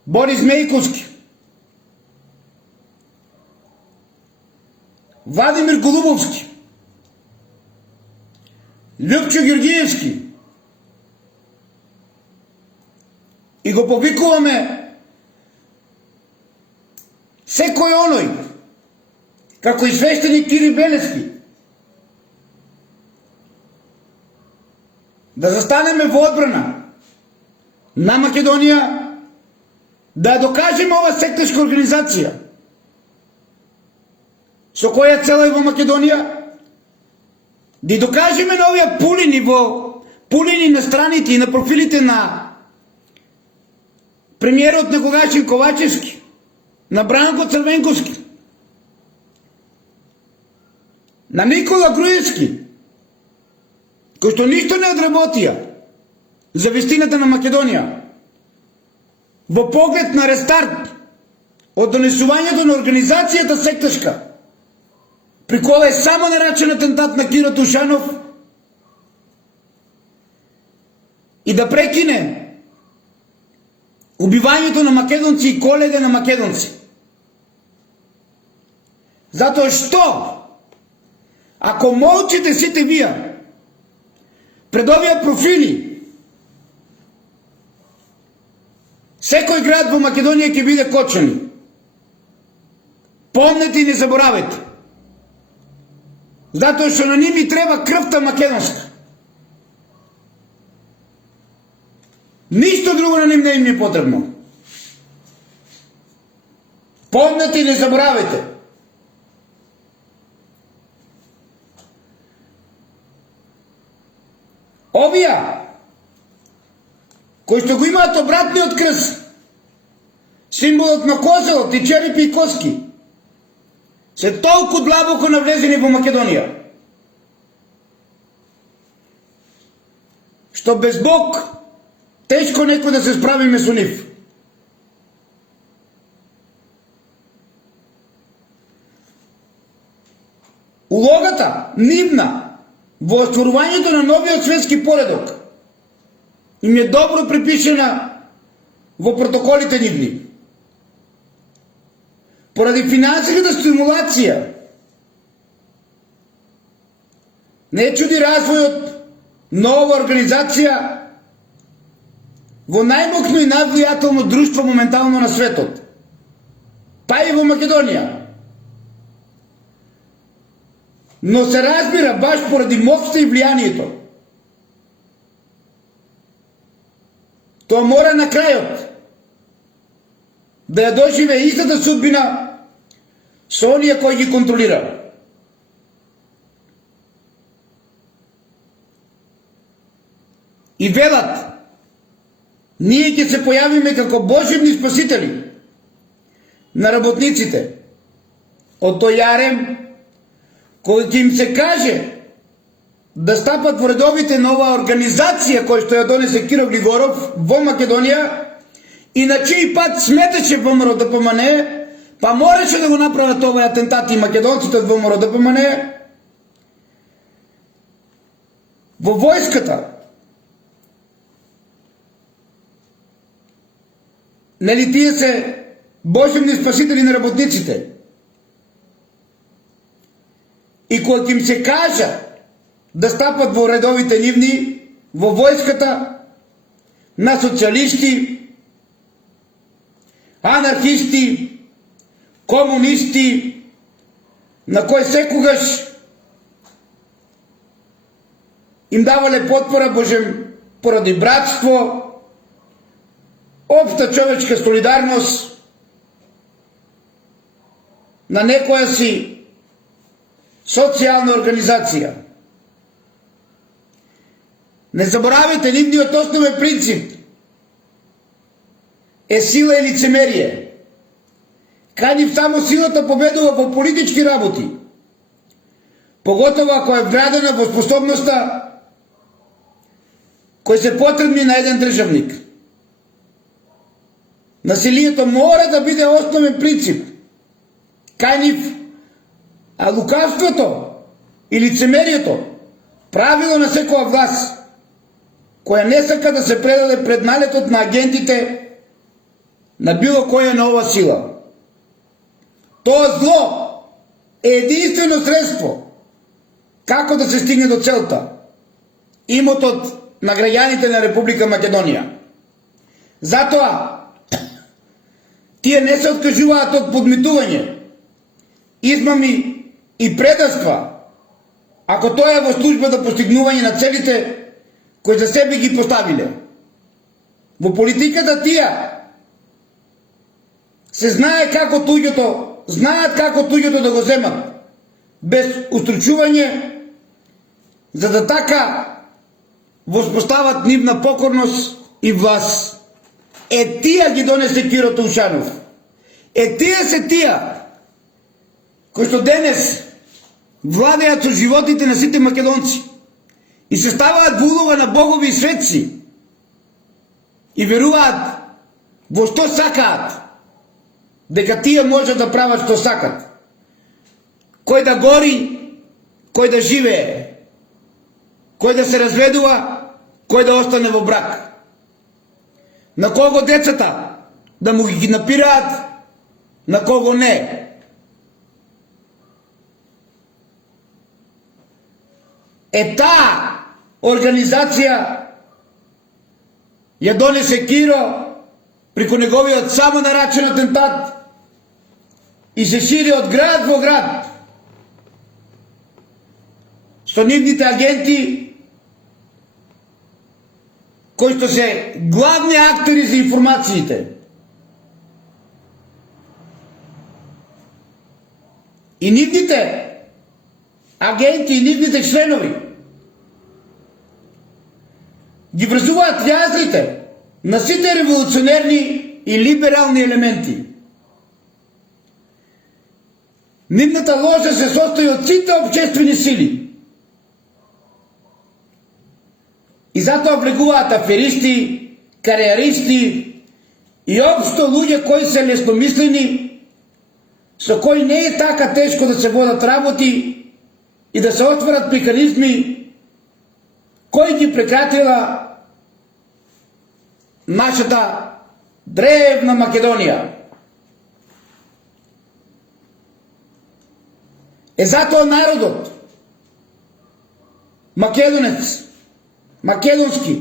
Борис Мејковски, Владимир Голубовски, Љупчо Ѓорѓиевски, и го повикуваме секој оној, како и свештеник Кири Белески, да застанеме во одбрана на Македонија, да ја докажеме ова секташка организација, со која цел е во Македонија, да ја докажеме на овие пулини на страните и на профилите на премиерот некогашен Ковачевски, на Бранко Црвенковски, на Никола Груевски, кои што ништо не одработија за вистината на Македонија, во поглед на рестарт од донесувањето на организацијата секташка, при која е само наречен атентат на Киро Тушанов, и да прекине убивањето на македонци и коледе на македонци. Затоа што, ако молчите сите вие пред овие профили, секој град во Македонија ќе биде кочани. Помнете и не заборавете. Затоа што на ними треба крвта македонска. Ништо друго на ним не им е потребно. Помнете и не заборавете. Овие кои што го имаат обратниот крст, символот на козелот и черепи и коски, се толку длабоко навлезени во Македонија, што без Бог тешко некој да се справиме со нив. Улогата нивна во остварувањето на новиот светски поредок им е добро припишена во протоколите нивни. Поради финансиската стимулација не чуди развојот на ова организација во најмокно и највлијателно друштво моментално на светот, па и во Македонија. Но се разбира баш поради моќта и влијанието. Тоа мора на крајот да ја доживе истата судбина со оние кои ги контролира. И велат, ние ќе се појавиме како божевни спасители на работниците од тој јарем кој ќе им се каже да стапат во редовите на оваа организација која што ја донесе Киро Глигоров во Македонија и на чиј пат сметеше ВМРО ДПМН, па мораше да го направат овај атентат и македонците од ВМРО ДПМН во војската. Нели тие се божевни спасители на работниците? И кога им се кажа да стапат во редовите нивни, во војската на социјалисти, анархисти, комунисти, на кои секогаш им давале потпора поради братство, општа човечка солидарност, на некоја си социјална организација. Не заборавайте, нивниот основен принцип е сила и лицемерие. Кај нив само силата победува во политички работи, поготово ако е вградена во способноста кои се потребни на еден државник. Насилието мора да биде основен принцип кај нив, а лукавството и лицемерието правило на секоја власт која не сака да се предаде пред налетот на агентите на било која нова сила. Тоа зло е единствено средство како да се стигне до целта, имотот на граѓаните на Република Македонија. Затоа тие не се откажуваат од подмитување, измами и предаства, ако тоа е во служба за постигнување на целите кои за себе ги поставиле. Во политиката тие се знаат како туѓото да го земат, без устручување, за да така воспостават нивна покорност и власт. Тие ги донесе Киро Таушанов. Тие се тие кои што денес владеат со животите на сите македонци и се ставаат во улога на богови и светци и веруваат во што сакаат, дека тие можат да прават што сакат. Кој да гори, кој да живее, кој да се разведува, кој да остане во брак. На кого децата да му ги напираат, на кого не. Таа организација ја донесе Киро преку неговиот само нарачен атентат и се шири од град во град со нивните агенти кои што се главни актери за информациите. И нивните агенти и нивните членови ги врзуваат јазлите на сите револуционерни и либерални елементи. Нивната ложа се состои од сите општествени сили. И затоа влегуваат аферисти, кариеристи и општо луѓе кои се лесномислени, со кои не е така тешко да се водат работи и да се отворат механизми кои ги прекратила нашата древна Македонија. Затоа народот македонец, македонски,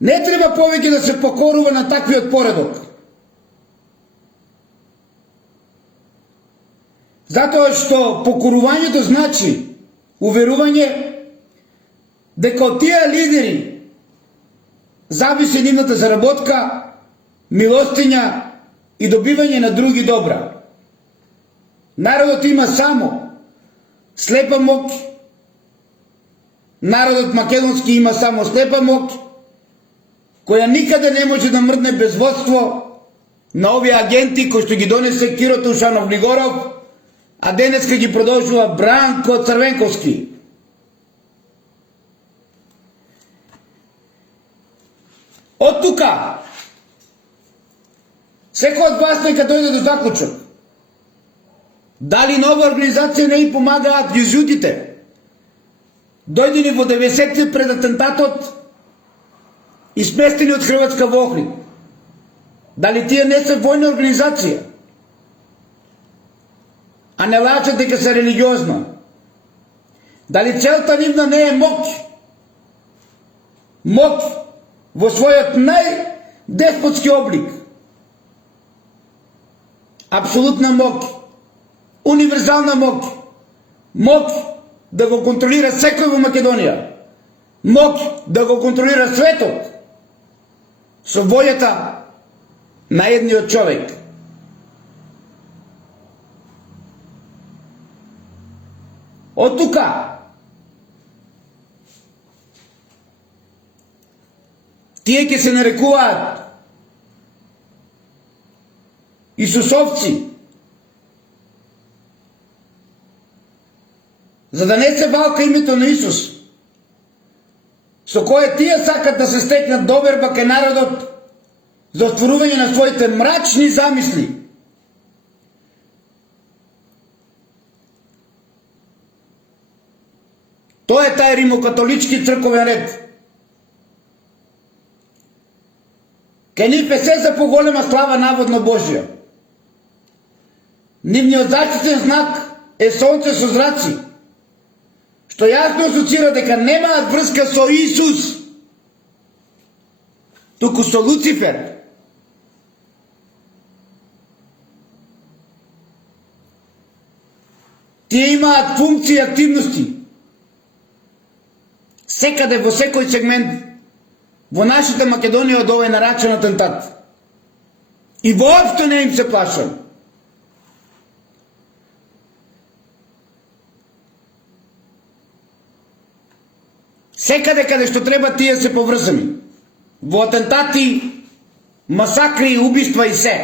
не треба повеќе да се покорува на таквиот поредок. Затоа што покорувањето значи уверување дека од тие лидери зависи нивната заработка, милостиња и добивање на други добра. Народот има само слепа моќ. Народот македонски има само слепа моќ, која никаде не може да мрдне без водство на овие агенти кои што ги донесе Киро Таушанов Глигоров, а денеска ги продолжува Бранко Црвенковски. Од тука секој од вас нека дојде до заклучок. Дали нова организација не и помагаат језудите, дојдени во 90-те пред атентатот и сместени од Хрватска во Охрид? Дали тие не се војна организација, а не лачат дека се религиозна? Дали целта нивна не е моќ, Моќ во својот најдеспотски облик. Апсолутна моќ, универзална моќ, моќ да го контролира секој во Македонија, моќ да го контролира светот со волјата на едниот човек. Од тука тие ќе се нарекуваат Исусовци, за да не се валка името на Исус, со кое тие сакат да се стекнат доверба кај народот за остварување на своите мрачни замисли. Тоа е тај римокатолички црковен ред. Кај нив е се за поголема слава наводно Божја. Нивниот заштитен знак е сонце со зраци, што јасно асоцира дека немаат врска со Исус, туку со Луцифер. Тие имаат функции и активности секаде во секој сегмент во нашата Македонија од овој нарачен атентат. И воопшто не им се плашам. Секаде каде што треба тие се поврзани. Во атентати, масакри, убиства и се.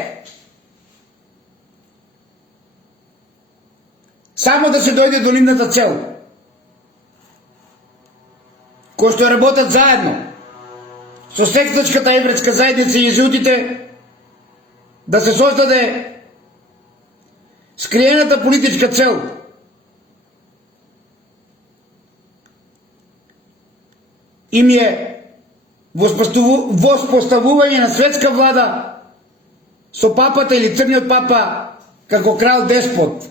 Само да се дојде до нивната цел. Кои што работат заедно со сектачката еврејска заедница и језуитите, да се создаде скриената политичка цел им е воспоставување на светска влада со папата или црниот папа како крал деспот.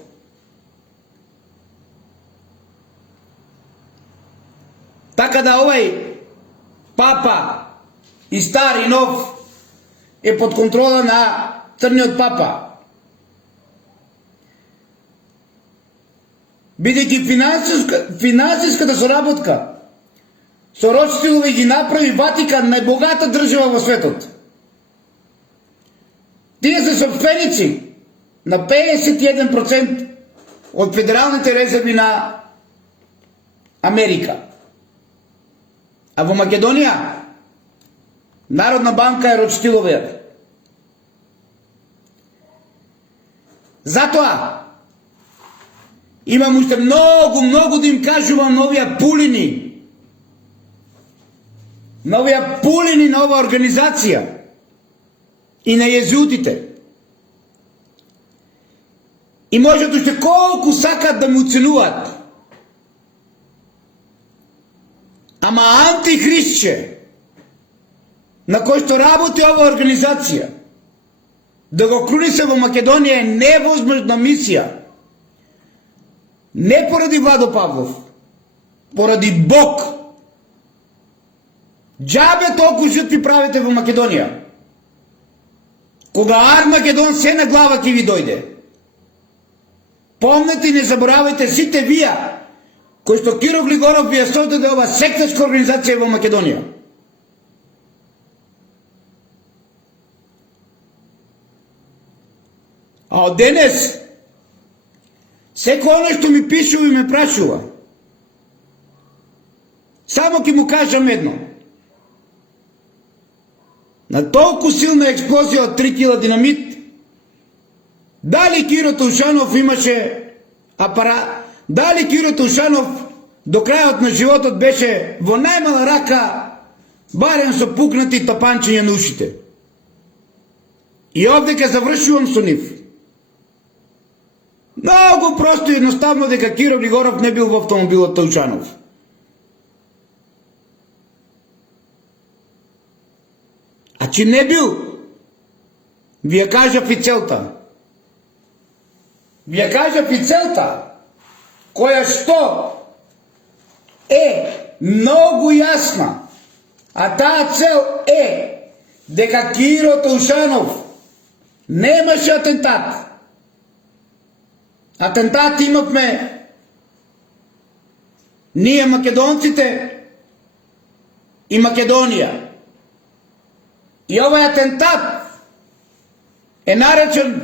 Така да овај папа и стар и нов е под контрола на црниот папа. Бидејќи финансиската соработка со Ротшилдови ги направи Ватикан најбогата држава во светот. Тие се собственици на 51% од федералните резерви на Америка. А во Македонија Народна банка е Ротшилдова. Затоа имам уште многу да им кажувам на овие пулини, на оваа организација и на језуитите. И можат уште колку сакат да ме уценуваат. Ама антихристче, на кој што работи оваа организација, да го крунисе во Македонија е невозможна мисија. Не поради Владо Павлов, поради Бог. Џабе толку жртви правите во Македонија. Кога Армагедон се на глава ќе ви дојде. Помнете и не заборавајте сите вие кои што Киро Глигоров ви ја создаде ова сектачка организација во Македонија. А од денес секој оној што ми пишува и ме прашува, само ќе му кажам едно. На толку силна експлозија од 3 кила динамит, дали Киро Таушанов имаше апарат, дали Киро Таушанов до крајот на животот беше во најмала рака, барем со пукнати тапанчиња на ушите. И овде ќе завршувам со нив. Многу просто и едноставно дека Киро Глигоров не бил во автомобилот Таушанов. А че не бил, ви ја кажав и целта. Ви ја кажав и целта, која што е многу јасна. А таа цел е дека Киро Таушанов немаше атентат. Атентат имавме ние македонците и Македонија. И овој атентат е наречен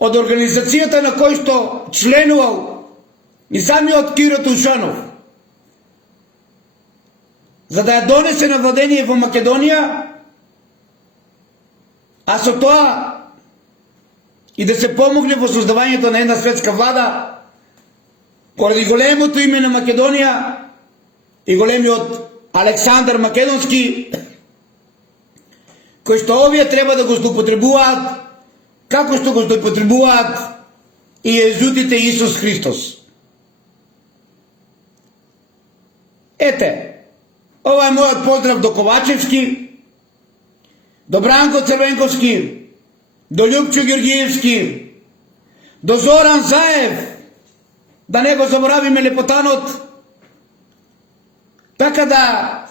од организацијата на кој што членувал и самиот Киро Таушанов, за да ја донесе на владение во Македонија, а со тоа и да се помогне во создавањето на една светска влада, поради големото име на Македонија и големиот Александар Македонски, кој што овие треба да го злоупотребуваат, како што го злоупотребуваат и језутите Исус Христос. Ете, ова е мојот поздрав до Ковачевски, до Бранко Црвенковски, до Љупчо Георгиевски, до Зоран Заев, да не го заборавиме лепотанот. Така да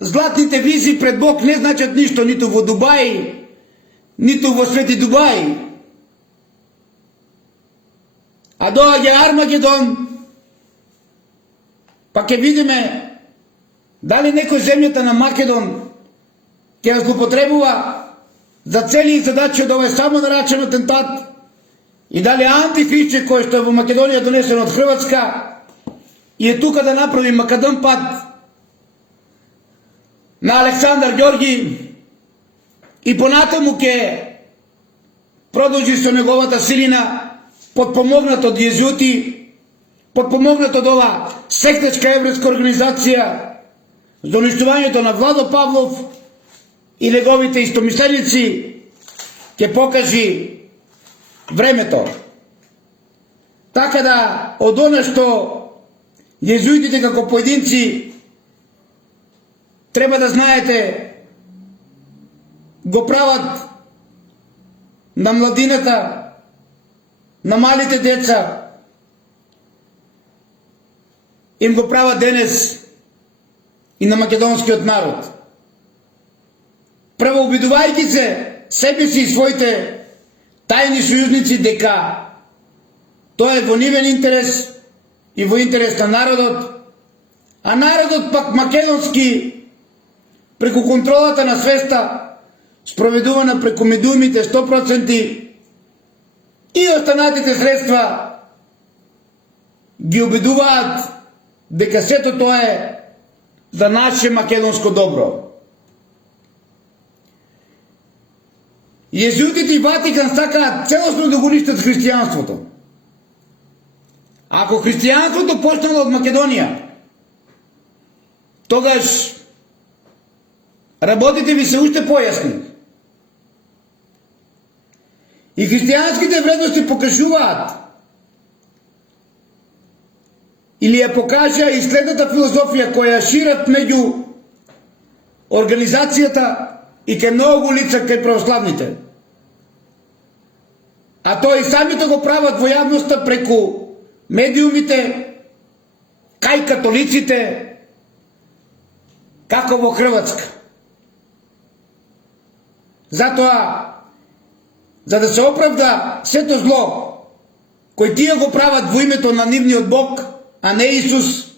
златните визи пред Бог не значат ништо ниту во Дубај, ниту во Свети Дубај. А доаѓа Армагедон, па ќе видиме дали некој земјата на Македон ќе ја злоупотребува за цели и задачи од овој само наречен атентат, и дали антихристче кој што е во Македонија донесен од Хрватска и е тука да направи македон пат на Александар Ѓорги и понатаму ќе продолжи со неговата силина, подпомогнат од језути, подпомогнат од ова сектачка еврејска организација за уништувањето на Владо Павлов и неговите истомисленици, ќе покажи времето. Така да, од оно што језуитите како поединци треба да знаете, го прават на младината, на малите деца, им го прават денес и на македонскиот народ. Правообидувајќи се себе си и своите тајни сојузници дека тоа е во нивен интерес и во интерес на народот, а народот пак македонски преку контролата на свеста спроведувана преку медиумите 100% и останатите средства ги убедуваат дека сето тоа е за наше македонско добро. Језуитите и Ватикан сакаат целосно да го уништат христијанството. Ако христијанството почнало од Македонија, тогаш работите ви се уште појасни. И христијанските вредности покажуваат, или ја покажа и следната филозофија која шират меѓу организацијата и кај многу лица кај православните. А тоа и самите го прават во јавноста преку медиумите, кај католиците, како во Хрватска. Затоа, за да се оправда сето зло, кој тие го прават во името на нивниот Бог, а не Исус,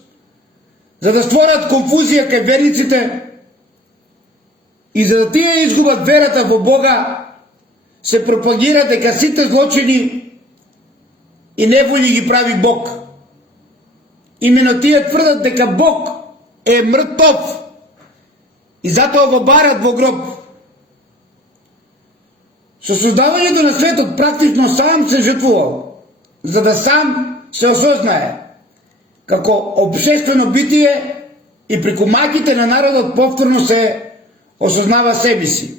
за да створат конфузија кај верниците и за да тие изгубат верата во Бога, се пропагира дека сите злочини и неволи ги прави Бог. Имено тие тврдат дека Бог е мртов и затоа го барат во гроб. Со создавањето на светот практично сам се жртвувал, за да сам се осознае како обшествено битие и преку маќите на народот повторно се осознава себе си.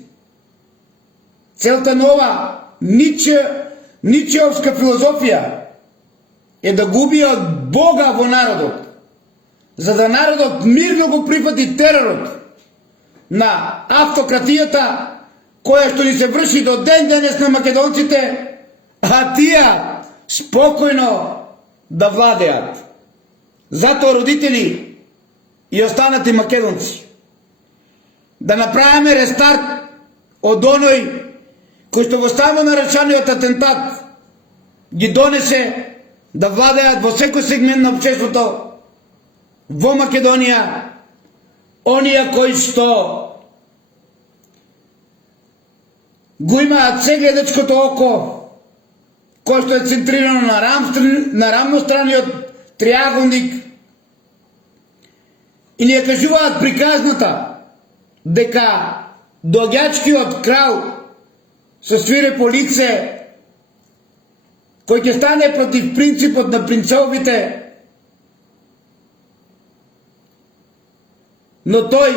Целта на ова Ничеовска филозофија е да губи од Бога во народот, за да народот мирно го прифати теророт на автократијата која што ни се врши до ден денес на македонците, а тие спокојно да владеат. Затоа, родители и останати македонци, да направиме рестарт од оној кој што во самонаречаниот атентат ги донесе да владеат во секој сегмент на општеството во Македонија, оние кои што го имаат се гледачкото око, кој што е центрирано на рамностраниот триаголник, и ни кажуваат приказната дека доаѓачкиот крал со свирепо лице кој ќе стане против принципот на принцовите, но тој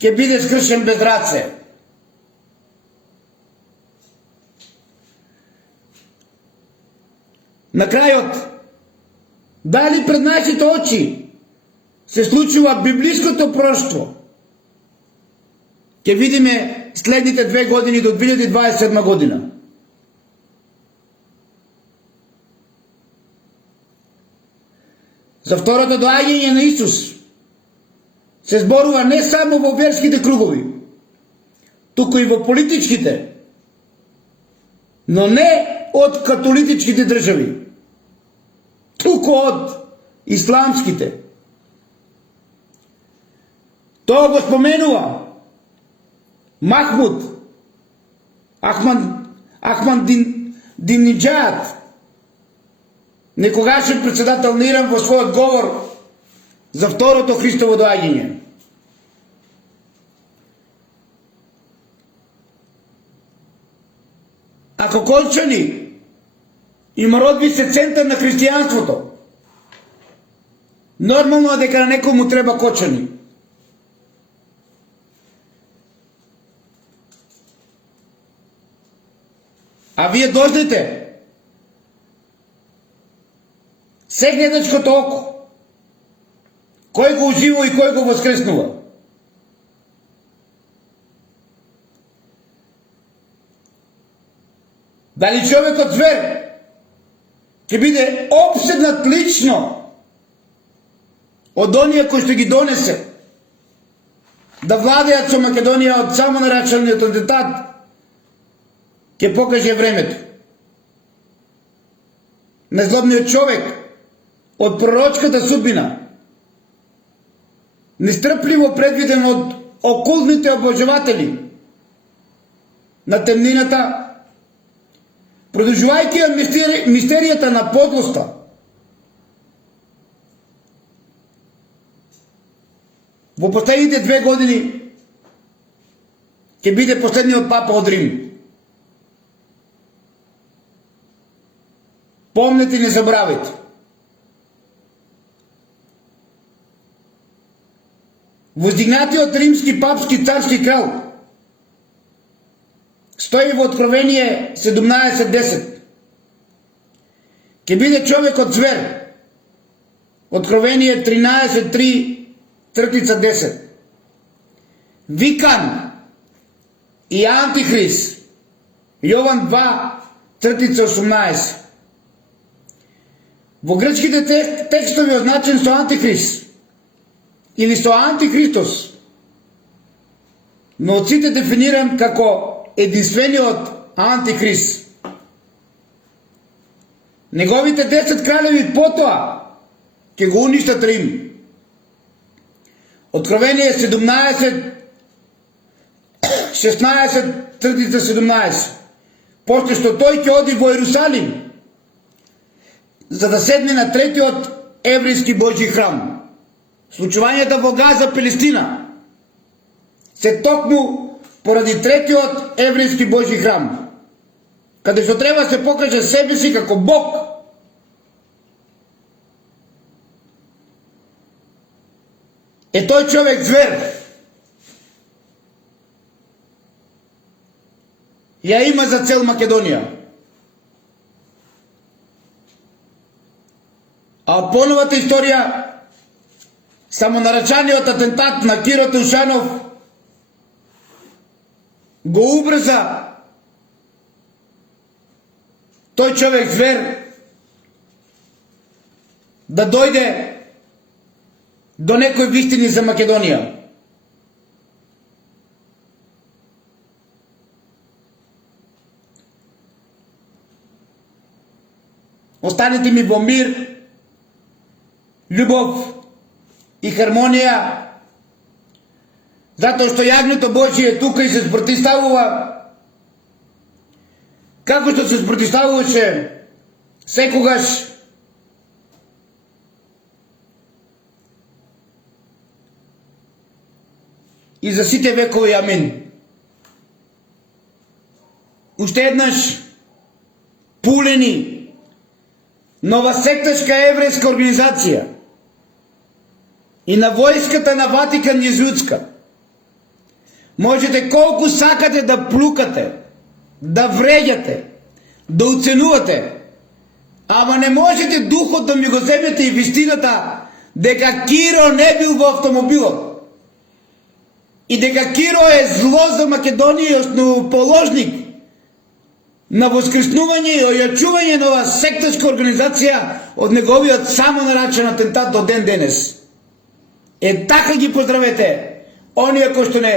ќе биде скршен без раце. На крајот, дали пред нашите очи се случува библиското пророштво, ќе видиме следните 2 години до 2027 година. За второто доаѓање на Исус се зборува не само во верските кругови, туку и во политичките, но не од католичките држави, туку од исламските. Тоа го споменува Махмуд Ахмадинеджад, некогашен председател на Иран, во својот говор за второто Христово доаѓање. Ако Кончани и Мародби се центар на христијанството, нормално е дека на некој му треба Кочани. А вие дојдете се гледачкото око, кој го ужива и кој го воскреснува. Дали човекот звер ќе биде опседнат лично од оние кои што ги донесе да владеат со Македонија од самонаречаниот атентат, ќе покаже времето. Незлобниот човек од пророчката судбина, нестрпливо предвиден од окултните обожаватели на темнината, продолжувајќи од мистеријата на подлоста, во последните 2 години ќе биде последниот папа од Рим. Помнете и не забравете. Воздигнатиот римски папски царски крал стои во Откровение 17.10. Ке биде човекот звер. Откровение 13.3.10. Викан и Антихрист. Јован 2.18. Во грчките текстови означен со Антихрист или со Антихристос, но од сите дефиниран како единствениот Антихрист. Неговите 10 кралеви потоа ќе го уништат Рим. Откровение 17.16.17. После што тој ќе оди во Иерусалим за да седне на третиот еврејски Божји храм. Случувањата во Газа, Палестина се токму поради третиот еврејски Божји храм, каде што треба се покаже себе си како Бог. Е тој човек звер. Ја има за цел Македонија. А поновата историја, самонаречаниот атентат на Киро Тушанов го убрза тој човек звер да дојде до некои вистини за Македонија. останете ми во мир, љубов и хармонија, затоа што јагнето Божие е тука и се спротивставува, како што се спротивставуваше секогаш и за сите векови. Амин. Уште еднаш пулени нова секташка еврејска организација и на војската на Ватикан језуитска. Можете колку сакате да плукате, да вреѓате, да уценувате, ама не можете духот да ми го земете и вистината дека Киро не бил во автомобилот и дека Киро е зло за Македонија и основоположник на воскреснување и ојачување на оваа секташка организација од неговиот само нарачен атентат до ден денес. Така ги поздравете оние кои што не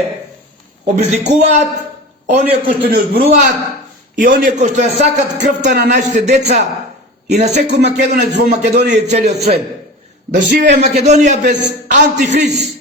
обезликуваат, оние кои што не озборуваат и оние кои што ја сакат крвта на нашите деца и на секој македонец во Македонија и целиот свет. Да живее Македонија без антихрист!